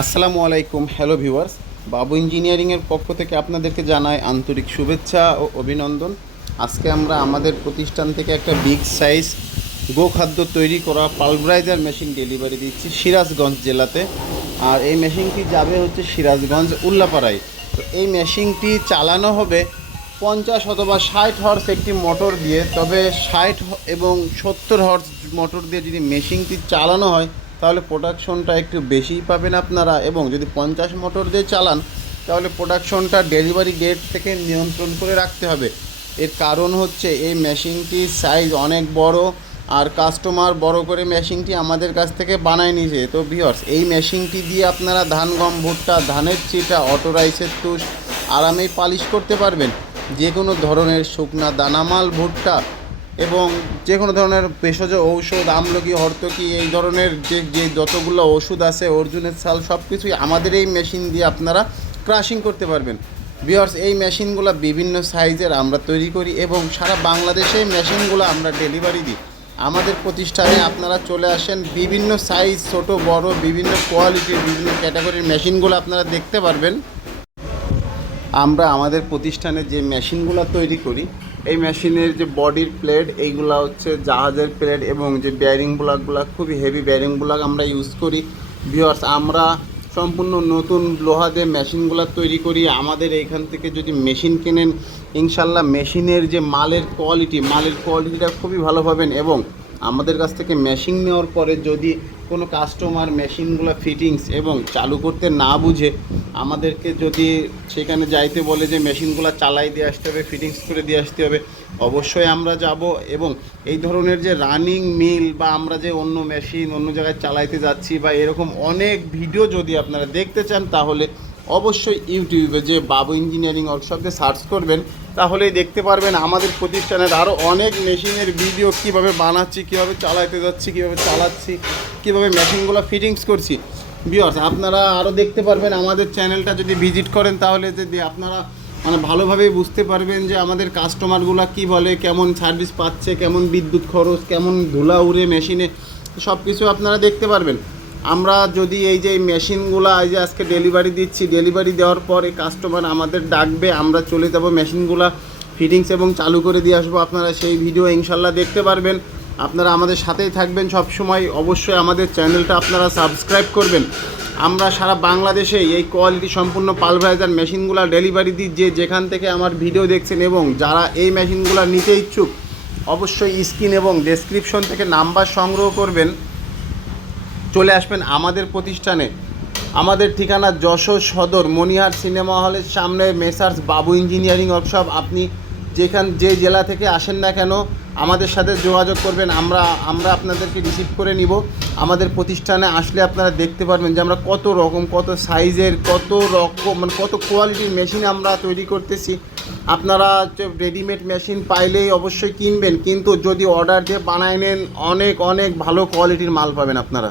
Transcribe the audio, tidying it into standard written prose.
আসসালামু আলাইকুম, hello viewers. বাবু ইঞ্জিনিয়ারিংয়ের পক্ষ থেকে আপনাদেরকে জানাই আন্তরিক শুভেচ্ছা ও অভিনন্দন। আজকে আমরা আমাদের প্রতিষ্ঠান থেকে একটা বিগ সাইজ গোখাদ্য তৈরি করা পালভারাইজার মেশিন ডেলিভারি দিচ্ছি সিরাজগঞ্জ জেলাতে। আর এই মেশিনটি যাবে হচ্ছে সিরাজগঞ্জ উল্লাপাড়ায়। তো এই মেশিনটি চালানো হবে 50 অথবা 60 হর্স একটি মোটর দিয়ে। তবে 60 এবং 70 হর্স মোটর দিয়ে যদি মেশিনটি চালানো হয় তাহলে প্রোডাকশনটা একটু বেশিই পাবেন আপনারা, এবং যদি 50 মোটর দিয়ে চালান তাহলে প্রোডাকশনটা ডেলিভারি ডেট থেকে নিয়ন্ত্রণ করে রাখতে হবে। এর কারণ হচ্ছে এই মেশিনটির সাইজ অনেক বড়, আর কাস্টমার বড় করে মেশিনটি আমাদের কাছ থেকে বানায় নিয়েছে। তো ভিউয়ার্স, এই মেশিনটি দিয়ে আপনারা ধান, গম, ভুট্টা, ধানের চিটা, অটো রাইসের তুষ আরামেই পালিশ করতে পারবেন। যে কোনো ধরনের শুকনা দানামাল ভুট্টা এবং যে কোনো ধরনের ভেষজ ঔষধ, আমলকি, হর্তকি, এই ধরনের যে যতগুলো ওষুধ আছে, অর্জুনের ছাল, সব কিছুই আমাদের এই মেশিন দিয়ে আপনারা ক্রাশিং করতে পারবেন। ভিউয়ার্স, এই মেশিনগুলো বিভিন্ন সাইজের আমরা তৈরি করি এবং সারা বাংলাদেশে মেশিনগুলো আমরা ডেলিভারি দিই। আমাদের প্রতিষ্ঠানে আপনারা চলে আসেন, বিভিন্ন সাইজ, ছোট বড়, বিভিন্ন কোয়ালিটির, বিভিন্ন ক্যাটাগরির মেশিনগুলো আপনারা দেখতে পারবেন। আমরা আমাদের প্রতিষ্ঠানে যে মেশিনগুলো তৈরি করি, এই মেশিনের যে বডির প্লেট, এইগুলো হচ্ছে জাহাজের প্লেট, এবং যে বেয়ারিং ব্লকগুলো খুবই হেভি বেয়ারিং ব্লক আমরা ইউজ করি। ভিউয়ার্স, আমরা সম্পূর্ণ নতুন লোহা দিয়ে মেশিনগুলো তৈরি করি। আমাদের এইখান থেকে যদি মেশিন কেনেন, ইনশাল্লাহ মেশিনের যে মালের কোয়ালিটিটা খুবই ভালো পাবেন। এবং আমাদের কাছ থেকে মেশিন নেওয়ার পরে যদি কোনো কাস্টমার মেশিনগুলো ফিটিংস এবং চালু করতে না বুঝে আমাদেরকে যদি সেখানে যাইতে বলে যে মেশিনগুলো চালাই দিয়ে আসতে হবে, ফিটিংস করে দিয়ে আসতে হবে, অবশ্যই আমরা যাব। এবং এই ধরনের যে রানিং মিল বা আমরা যে অন্য মেশিন অন্য জায়গায় চালাইতে যাচ্ছি বা এরকম অনেক ভিডিও যদি আপনারা দেখতে চান, তাহলে অবশ্যই ইউটিউবে যে বাবু ইঞ্জিনিয়ারিং ওয়ার্কশপে সার্চ করবেন, তাহলেই দেখতে পারবেন আমাদের প্রতিষ্ঠানের আরও অনেক মেশিনের ভিডিও, কীভাবে বানাচ্ছি, কীভাবে চালাইতে যাচ্ছি, কীভাবে চালাচ্ছি, কীভাবে মেশিনগুলো ফিটিংস করছি। ভিউয়ার্স, আপনারা আরও দেখতে পারবেন। আমাদের চ্যানেলটা যদি ভিজিট করেন তাহলে যদি আপনারা ভালোভাবেই বুঝতে পারবেন যে আমাদের কাস্টমারগুলো কী বলে, কেমন সার্ভিস পাচ্ছে, কেমন বিদ্যুৎ খরচ, কেমন ধুলা উড়ে মেশিনে, সব কিছু আপনারা দেখতে পারবেন। আমরা যদি এই যে মেশিনগুলো এই যে আজকে ডেলিভারি দিচ্ছি, ডেলিভারি দেওয়ার পর এই কাস্টমার আমাদের ডাকবে, আমরা চলে যাব মেশিনগুলো ফিটিংস এবং চালু করে দিয়ে আসবো। আপনারা সেই ভিডিও ইনশাল্লাহ দেখতে পারবেন। আপনারা আমাদের সাথেই থাকবেন সব সময়। অবশ্যই আমাদের চ্যানেলটা আপনারা সাবস্ক্রাইব করবেন। আমরা সারা বাংলাদেশে এই কোয়ালিটি সম্পূর্ণ পালভারাইজার মেশিনগুলো ডেলিভারি দিই। যে যেখান থেকে আমার ভিডিও দেখছেন এবং যারা এই মেশিনগুলো নিতে ইচ্ছুক, অবশ্যই স্ক্রিন এবং ডেসক্রিপশন থেকে নাম্বার সংগ্রহ করবেন, চলে আসবেন আমাদের প্রতিষ্ঠানে। আমাদের ঠিকানা যশোর সদর মনিহার সিনেমা হলের সামনে, মেসার্স বাবু ইঞ্জিনিয়ারিং ওয়ার্কশপ। আপনি যে জেলা থেকে আসেন না কেন, আমাদের সাথে যোগাযোগ করবেন, আমরা আপনাদেরকে রিসিভ করে নিব। আমাদের প্রতিষ্ঠানে আসলে আপনারা দেখতে পারবেন যে আমরা কত রকম, কত সাইজের, কত রকম কত কোয়ালিটির মেশিন আমরা তৈরি করতেছি। আপনারা রেডিমেড মেশিন পাইলেই অবশ্যই কিনবেন, কিন্তু যদি অর্ডার দিয়ে বানায় নেন, অনেক ভালো কোয়ালিটির মাল পাবেন আপনারা।